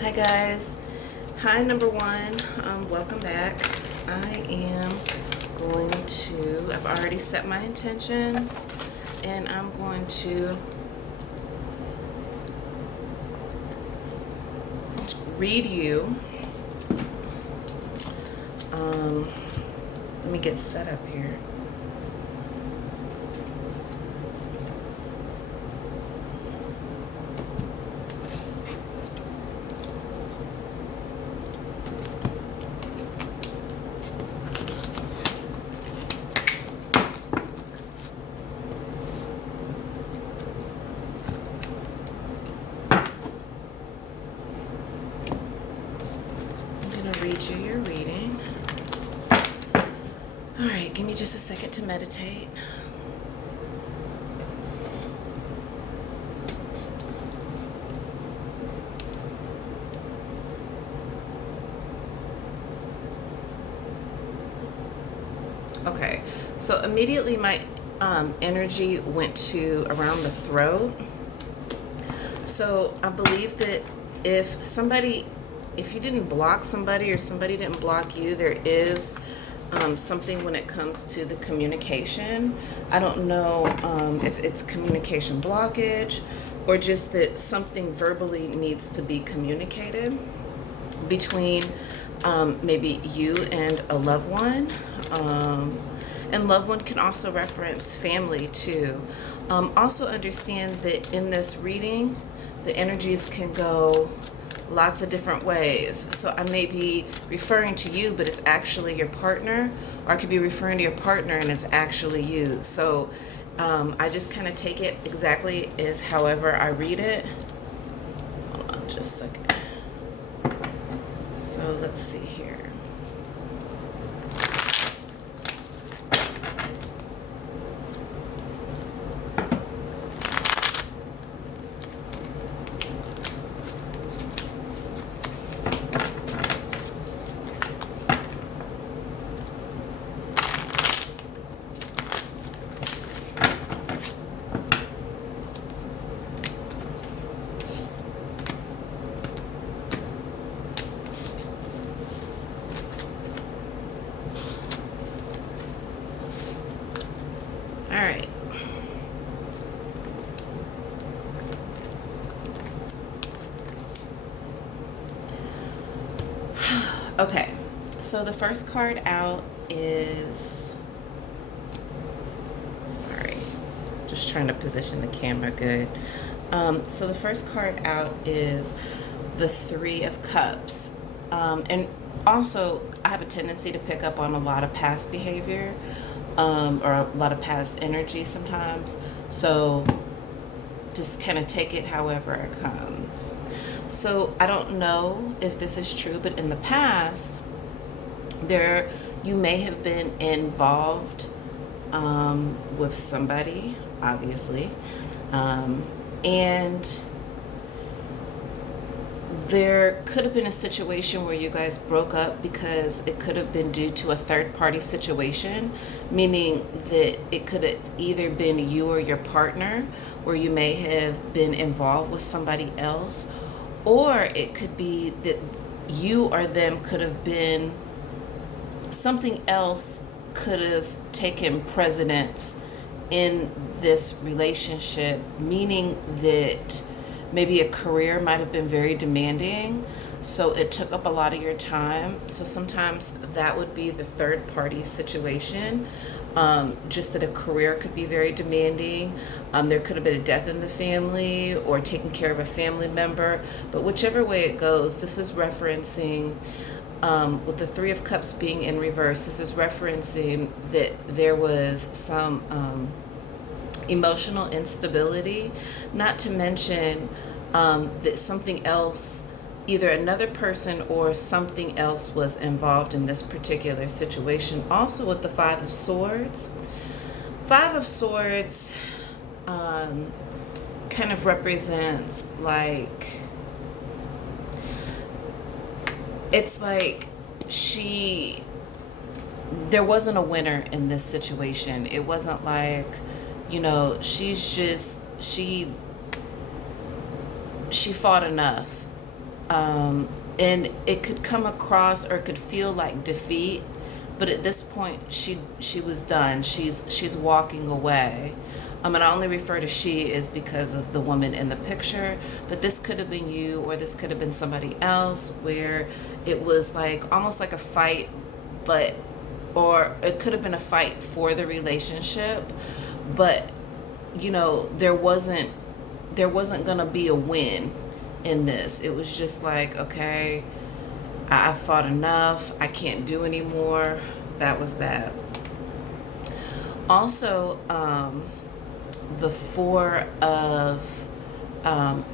Hi guys. Hi number one. Welcome back. I am going to, I've already set my intentions and I'm going to read you. Let me get set up here. Read you your reading. All right, give me just a second to meditate. Okay, so immediately my energy went to around the throat. So I believe that if you didn't block somebody or somebody didn't block you, there is something when it comes to the communication. I don't know if it's communication blockage or just that something verbally needs to be communicated between maybe you and a loved one. And loved one can also reference family too. Also understand that in this reading, the energies can go lots of different ways. So I may be referring to you, but it's actually your partner, or I could be referring to your partner and it's actually you. So I just kind of take it exactly as however I read it. Hold on just a second. So let's see here. All right. Okay, so the first card out is, sorry, just trying to position the camera good. So the first card out is the Three of Cups. And also, I have a tendency to pick up on a lot of past behavior or a lot of past energy sometimes. So just kind of take it however it comes. So I don't know if this is true, but in the past, you may have been involved with somebody, obviously, and there could have been a situation where you guys broke up because it could have been due to a third party situation, meaning that it could have either been you or your partner, where you may have been involved with somebody else, or it could be that you or them could have been, something else could have taken precedence in this relationship, meaning that maybe a career might have been very demanding, so it took up a lot of your time. So sometimes that would be the third party situation. Just that a career could be very demanding. There could have been a death in the family or taking care of a family member. But whichever way it goes, this is referencing, with the Three of Cups being in reverse, this is referencing that there was some emotional instability, not to mention that something else, either another person or something else, was involved in this particular situation. Also with the Five of Swords. Five of Swords kind of represents like, it's like there wasn't a winner in this situation. It wasn't like, she fought enough And it could come across or it could feel like defeat, but at this point she was done. She's walking away. And I only refer to she is because of the woman in the picture, but this could have been you or this could have been somebody else where it was like almost like a fight, but or it could have been a fight for the relationship, but there wasn't gonna be a win in this. It was just like, okay, I fought enough. I can't do anymore. That was that. Also, the Four of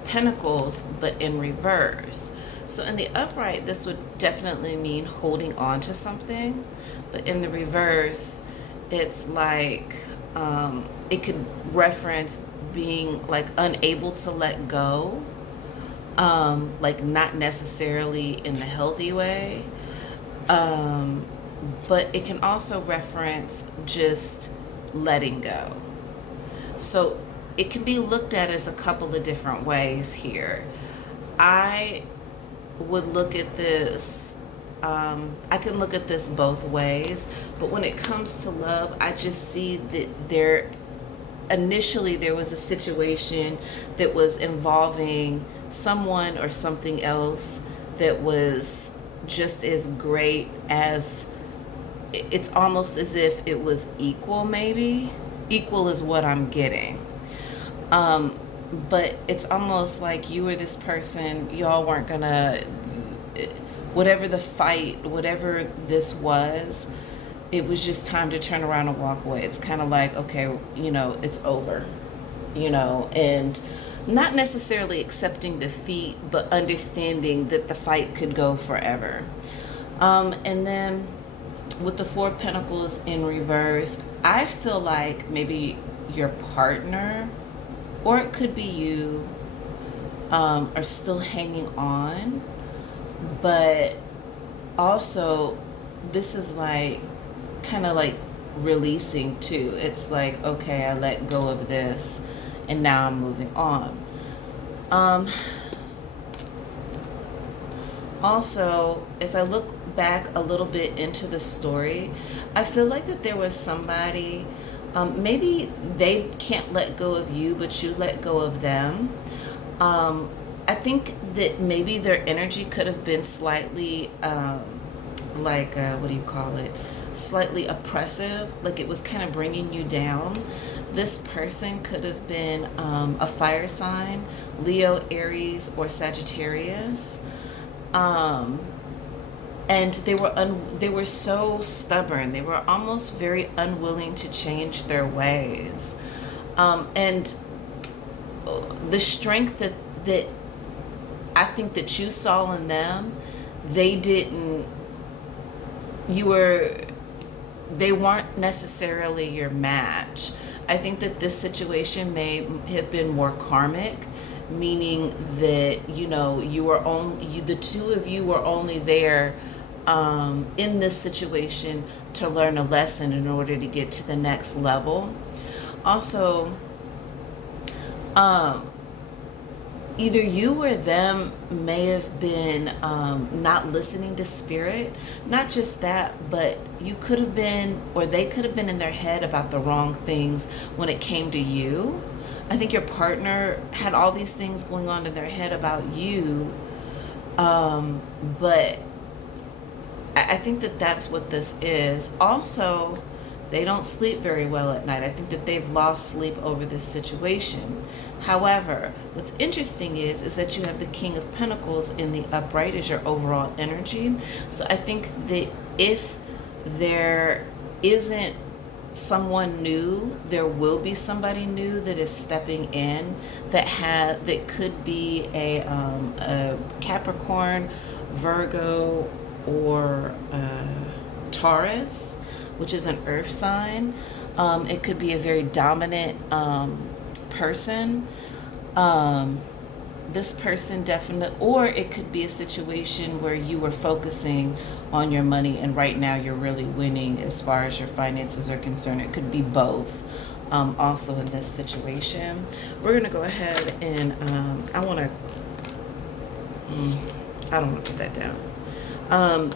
Pentacles, but in reverse. So in the upright, this would definitely mean holding on to something, but in the reverse, it's like it could reference being like unable to let go, like not necessarily in the healthy way, but it can also reference just letting go. So it can be looked at as a couple of different ways here. I would look at this, I can look at this both ways, but when it comes to love, I just see that initially there was a situation that was involving someone or something else that was just as great as, it's almost as if it was equal, maybe. Equal is what I'm getting. But it's almost like you or this person, y'all weren't gonna, whatever the fight, whatever this was, it was just time to turn around and walk away. It's kind of like, okay, it's over, and not necessarily accepting defeat, but understanding that the fight could go forever. And then with the Four of Pentacles in reverse, I feel like maybe your partner, or it could be you, are still hanging on, but also this is like kind of like releasing too. It's like, okay, I let go of this and now I'm moving on. Also, if I look back a little bit into the story, I feel like that there was somebody, maybe they can't let go of you, but you let go of them. I think that maybe their energy could have been slightly, what do you call it? Slightly oppressive, like it was kind of bringing you down. This person could have been a fire sign, Leo, Aries, or Sagittarius. And they were so stubborn. They were almost very unwilling to change their ways. And the strength that I think that you saw in them, they weren't necessarily your match. I think that this situation may have been more karmic, meaning that the two of you were only there in this situation to learn a lesson in order to get to the next level. Also, either you or them may have been not listening to spirit. Not just that, but you could have been, or they could have been in their head about the wrong things when it came to you. I think your partner had all these things going on in their head about you, but I think that that's what this is. Also, they don't sleep very well at night. I think that they've lost sleep over this situation. However, what's interesting is that you have the King of Pentacles in the upright as your overall energy. So I think that if there isn't someone new, there will be somebody new that is stepping in that could be a Capricorn, Virgo, or Taurus, which is an earth sign. It could be a very dominant person. This person definitely, or it could be a situation where you were focusing on your money and right now you're really winning as far as your finances are concerned. It could be both. Also in this situation, we're gonna go ahead and I want to I don't want to put that down. Um,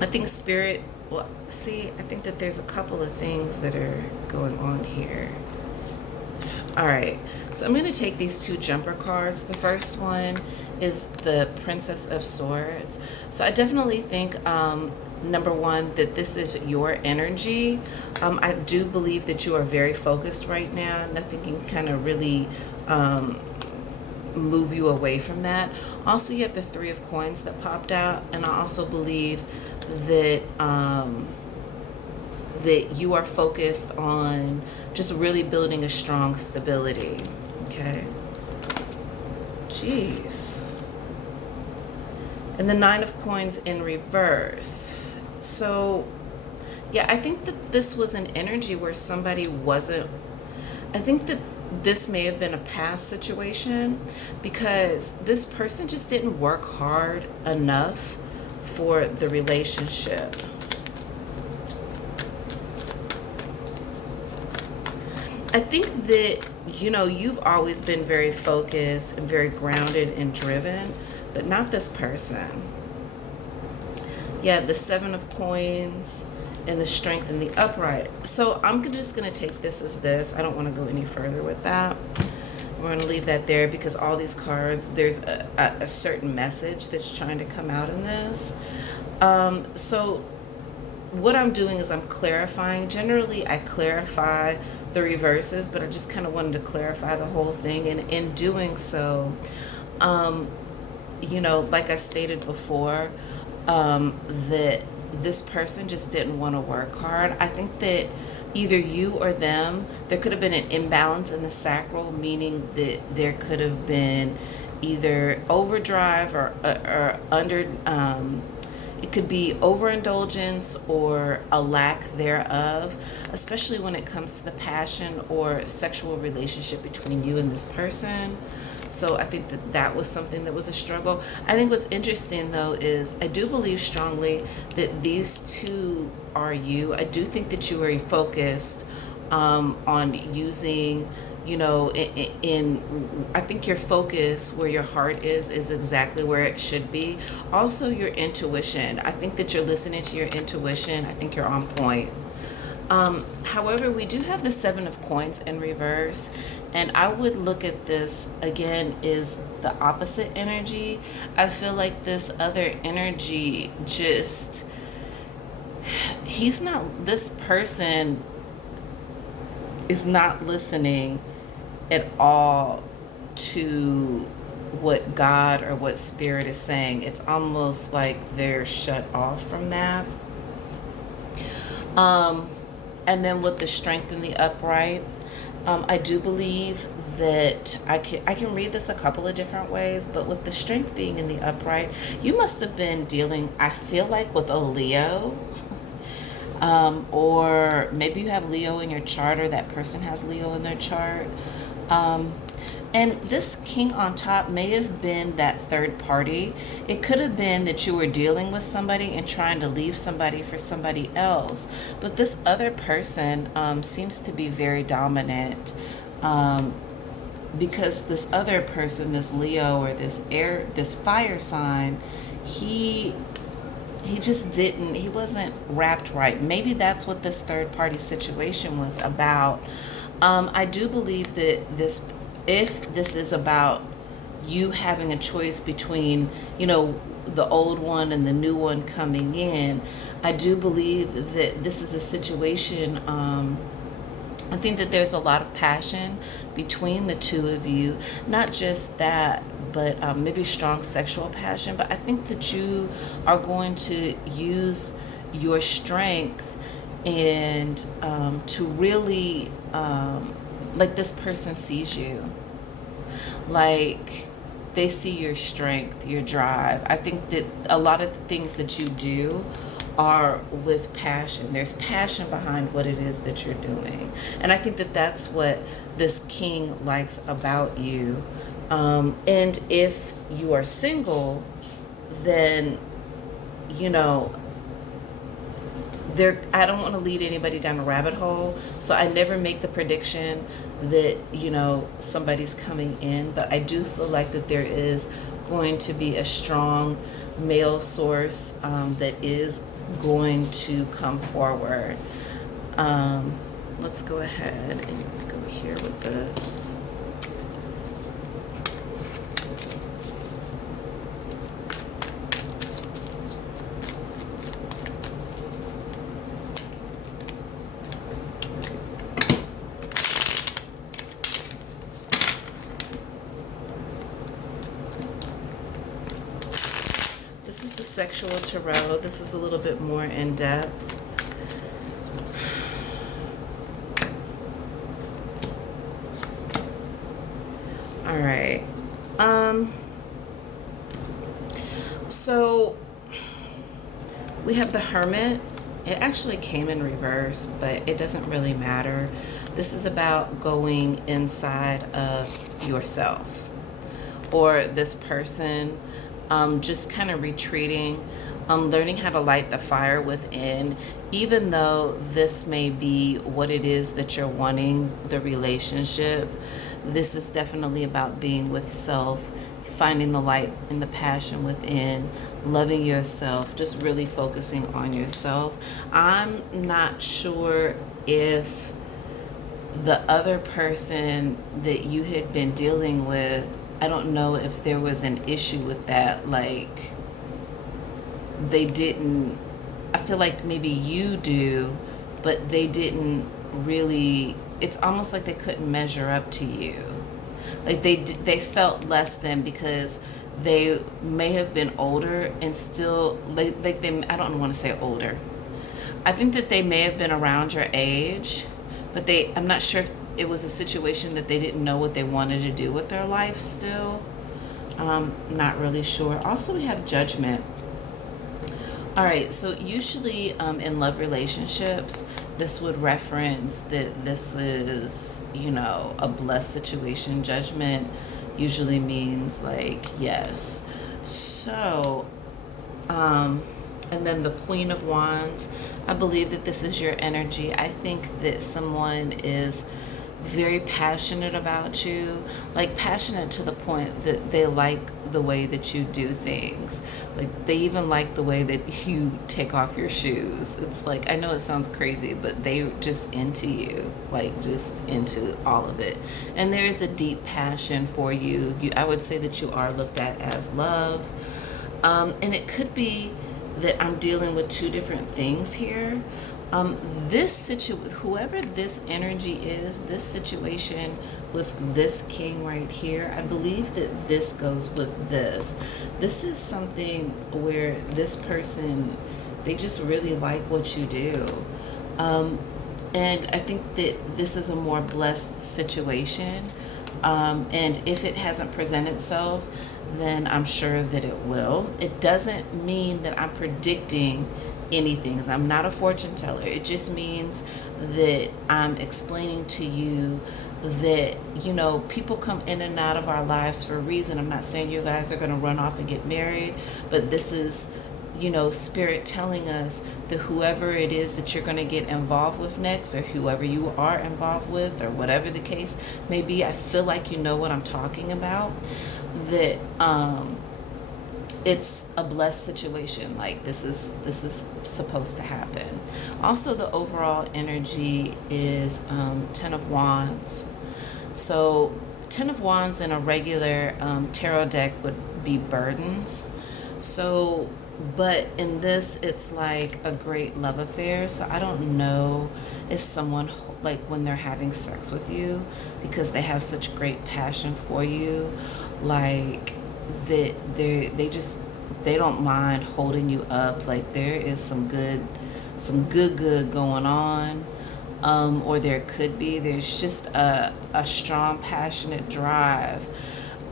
I think spirit, well, see, I think that there's a couple of things that are going on here. All right, so I'm going to take these two jumper cards. The first one is the Princess of Swords. So I definitely think, number one, that this is your energy. I do believe that you are very focused right now. Nothing can kind of really move you away from that. Also, you have the Three of Coins that popped out, and I also believe that that you are focused on just really building a strong stability. Okay. Jeez. And the Nine of Coins in reverse. So, yeah, I think that this was an energy where somebody wasn't, I think that this may have been a past situation because this person just didn't work hard enough for the relationship. I think that, you've always been very focused and very grounded and driven, but not this person. Yeah, the Seven of Coins and the Strength and the Upright. So I'm just going to take this as this. I don't want to go any further with that. We're going to leave that there because all these cards, there's a certain message that's trying to come out in this. So what I'm doing is I'm clarifying. Generally, I clarify the reverses, but I just kind of wanted to clarify the whole thing. And in doing so, like I stated before, that this person just didn't want to work hard. I think that either you or them, there could have been an imbalance in the sacral, meaning that there could have been either overdrive or under, it could be overindulgence or a lack thereof, especially when it comes to the passion or sexual relationship between you and this person. So I think that was something that was a struggle. I think what's interesting, though, is I do believe strongly that these two are you. I do think that you are focused on using, I think your focus, where your heart is exactly where it should be. Also, your intuition. I think that you're listening to your intuition. I think you're on point. However, we do have the Seven of Coins in reverse, and I would look at this again is the opposite energy. I feel like this other energy just, this person is not listening at all to what God or what Spirit is saying. It's almost like they're shut off from that. And then with the Strength and the Upright, I do believe that I can read this a couple of different ways, but with the Strength being in the upright, you must have been dealing, I feel like, with a Leo. Or maybe you have Leo in your chart, or that person has Leo in their chart. And this King on top may have been that third party. It could have been that you were dealing with somebody and trying to leave somebody for somebody else. But this other person seems to be very dominant, because this other person, this Leo or this fire sign, he wasn't wrapped right. Maybe that's what this third party situation was about. I do believe that if this is about you having a choice between, the old one and the new one coming in, I do believe that this is a situation, I think that there's a lot of passion between the two of you. Not just that, but maybe strong sexual passion. But I think that you are going to use your strength and to really, like this person sees you. Like they see your strength, your drive. I think that a lot of the things that you do are with passion. There's passion behind what it is that you're doing. And I think that that's what this king likes about you. And if you are single, then, I don't want to lead anybody down a rabbit hole. So I never make the prediction that, somebody's coming in. But I do feel like that there is going to be a strong male source that is going to come forward. Let's go ahead and go here with this. This is the sexual tarot. This is a little bit more in depth. All right. So we have the Hermit. It actually came in reverse, but it doesn't really matter. This is about going inside of yourself or this person, just kind of retreating, learning how to light the fire within, even though this may be what it is that you're wanting, the relationship. This is definitely about being with self, finding the light and the passion within, loving yourself, just really focusing on yourself. I'm not sure if the other person that you had been dealing with, I don't know if there was an issue with that. Like, they didn't, I feel like maybe you do, but they didn't really, it's almost like they couldn't measure up to you. Like they felt less than because they may have been older and still, like they, I don't want to say older. I think that they may have been around your age, but I'm not sure if it was a situation that they didn't know what they wanted to do with their life still. Not really sure. Also, we have Judgment. All right, so usually in love relationships, this would reference that this is, a blessed situation. Judgment usually means like, yes. So, and then the Queen of Wands, I believe that this is your energy. I think that someone is very passionate about you, like passionate to the point that they like the way that you do things. Like they even like the way that you take off your shoes. It's like, I know it sounds crazy, but they just into you, like just into all of it. And there's a deep passion for you. I would say that you are looked at as love. And it could be that I'm dealing with two different things here. Whoever this energy is, this situation with this king right here, I believe that this goes with this. This is something where this person, they just really like what you do. And I think that this is a more blessed situation. And if it hasn't presented itself, then I'm sure that it will. It doesn't mean that I'm predicting anything, because I'm not a fortune teller. It just means that I'm explaining to you that, people come in and out of our lives for a reason. I'm not saying you guys are going to run off and get married, but this is, Spirit telling us that whoever it is that you're going to get involved with next, or whoever you are involved with, or whatever the case may be, I feel like you know what I'm talking about, that it's a blessed situation. Like this is supposed to happen. Also, the overall energy is 10 of Wands. So 10 of Wands in a regular tarot deck would be burdens. So, but in this, it's like a great love affair. So I don't know if someone, like when they're having sex with you, because they have such great passion for you, like that they don't mind holding you up. Like there is some good going on. Or there could be, there's just a strong, passionate drive.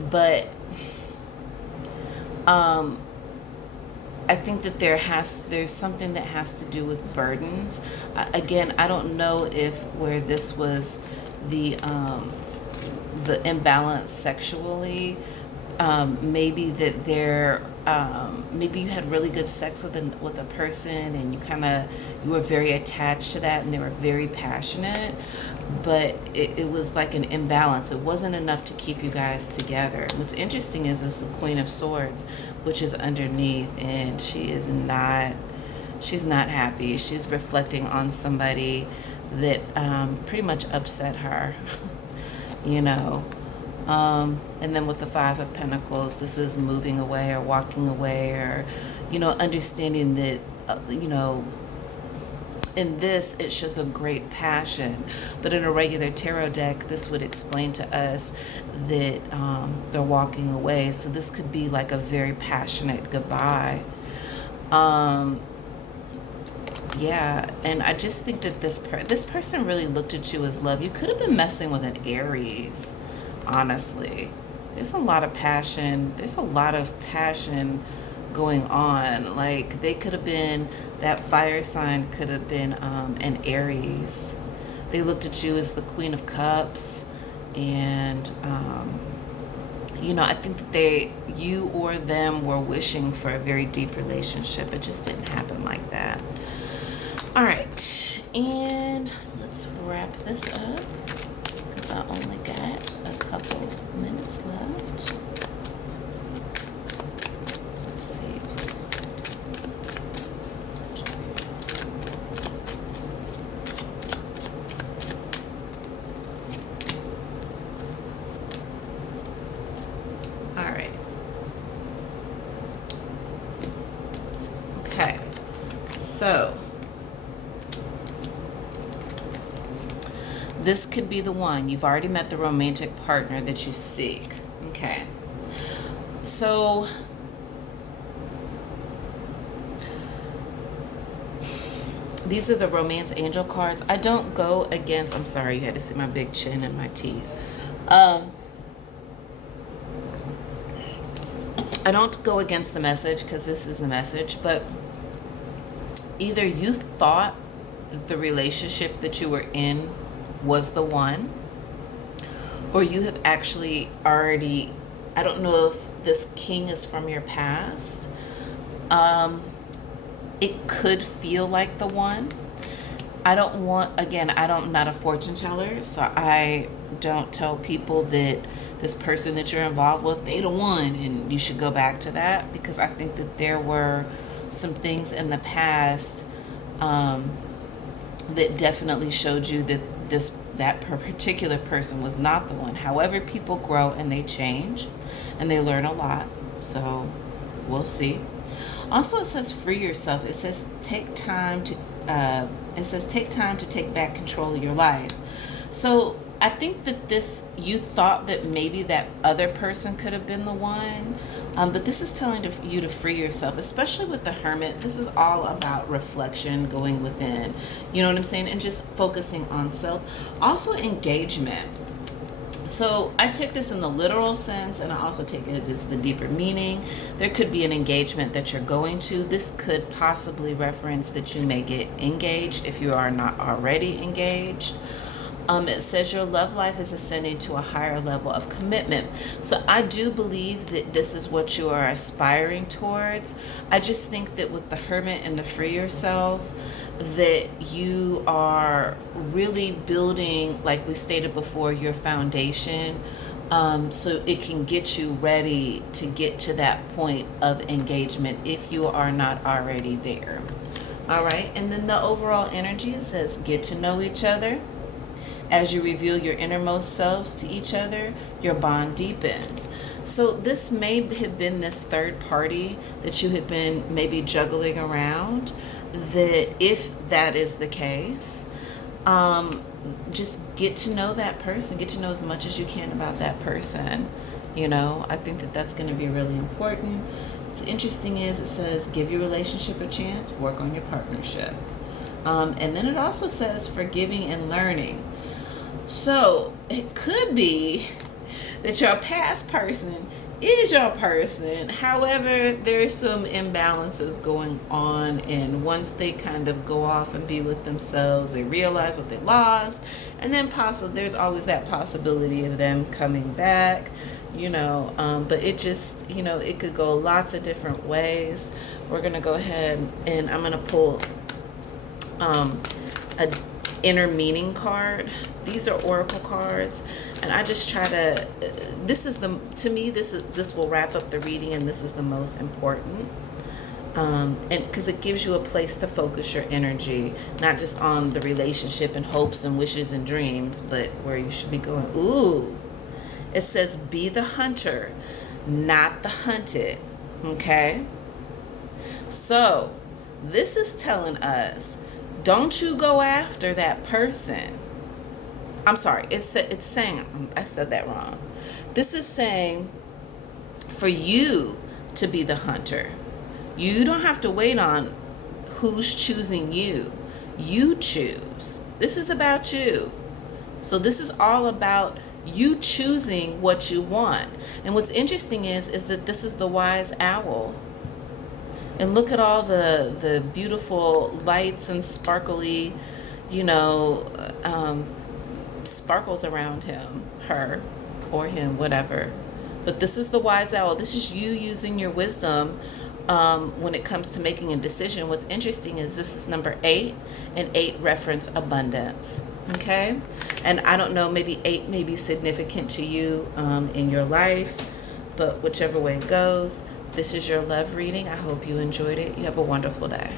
But I think that there's something that has to do with burdens. Again, I don't know if where this was the imbalance sexually. maybe that they're maybe you had really good sex with a person, and you were very attached to that, and they were very passionate, but it was like an imbalance. It wasn't enough to keep you guys together. What's interesting is the Queen of Swords, which is underneath, and she's not happy. She's reflecting on somebody that pretty much upset her. you know and then with the Five of Pentacles, this is moving away or walking away, or understanding that in this it shows a great passion, but in a regular tarot deck this would explain to us that they're walking away. So this could be like a very passionate goodbye. Yeah, and I just think that this person really looked at you as love. You could have been messing with an Aries, honestly. There's a lot of passion. There's a lot of passion going on. Like, they could have been, that fire sign could have been an Aries. They looked at you as the Queen of Cups, and I think that you or them were wishing for a very deep relationship. It just didn't happen like that. All right, and let's wrap this up because I only got a couple minutes left. Let's see. All right. Okay. So this could be the one. You've already met the romantic partner that you seek. Okay. So these are the romance angel cards. I don't go against, I'm sorry, you had to see my big chin and my teeth. I don't go against the message because this is the message, but either you thought that the relationship that you were in was the one, or you have actually already, I don't know if this king is from your past. It could feel like the one. I'm not a fortune teller, so I don't tell people that this person that you're involved with, they the one, and you should go back to that, because I think that there were some things in the past that definitely showed you that that particular person was not the one. However, people grow and they change and they learn a lot, so we'll see. Also, it says free yourself. It says take time to take back control of your life. So I think that you thought that maybe that other person could have been the one, but this is telling you to free yourself, especially with the Hermit. This is all about reflection, going within, you know what I'm saying, and just focusing on self. Also, engagement. So I take this in the literal sense, and I also take it as the deeper meaning. There could be an engagement that you're going to. This could possibly reference that you may get engaged if you are not already engaged. It says your love life is ascending to a higher level of commitment. So I do believe that this is what you are aspiring towards. I just think that with the Hermit and the free yourself, that you are really building, like we stated before, your foundation, so it can get you ready to get to that point of engagement if you are not already there. All right, and then the overall energy, it says get to know each other. As you reveal your innermost selves to each other, your bond deepens. So this may have been this third party that you had been maybe juggling around, that if that is the case, just get to know that person. Get to know as much as you can about that person. I think that that's going to be really important. What's interesting is it says give your relationship a chance, work on your partnership. And then it also says forgiving and learning. So it could be that your past person is your person. However, there's some imbalances going on, and once they kind of go off and be with themselves, they realize what they lost, and then there's always that possibility of them coming back. but it just, it could go lots of different ways. We're going to go ahead and I'm going to pull a inner meaning card. These are oracle cards, and I just try to, this will wrap up the reading, and this is the most important. And because it gives you a place to focus your energy, not just on the relationship and hopes and wishes and dreams, but where you should be going. Ooh, it says be the hunter, not the hunted. Okay, so this is telling us, don't you go after that person. I'm sorry, it's saying, I said that wrong. This is saying for you to be the hunter. You don't have to wait on who's choosing you. You choose. This is about you. So this is all about you choosing what you want. And what's interesting is that this is the wise owl. And look at all the beautiful lights and sparkly, sparkles around him, her, or him, whatever. But this is the wise owl. This is you using your wisdom when it comes to making a decision. What's interesting is this is number 8, and 8 reference abundance. Okay? And I don't know, maybe 8 may be significant to you in your life, but whichever way it goes, this is your love reading. I hope you enjoyed it. You have a wonderful day.